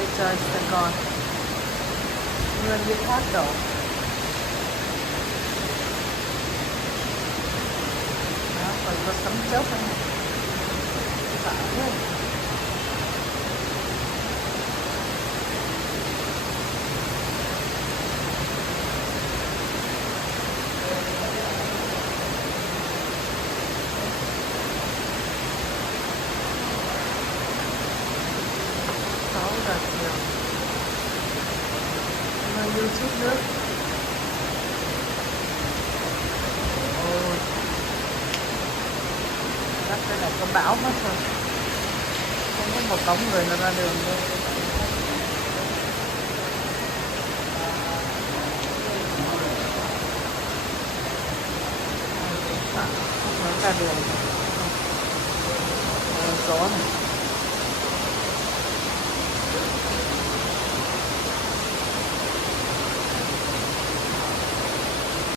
ơi trời Sài Gòn, mưa như thác đổ. Đó, còn có sấm chớp nữa. Sợ thế. Sáu giờ chiều, nơi YouTube nước. Ôi, chắc cái này có bão mất rồi, không có một bóng người nào ra đường đâu. Không muốn ra đường. Gió này.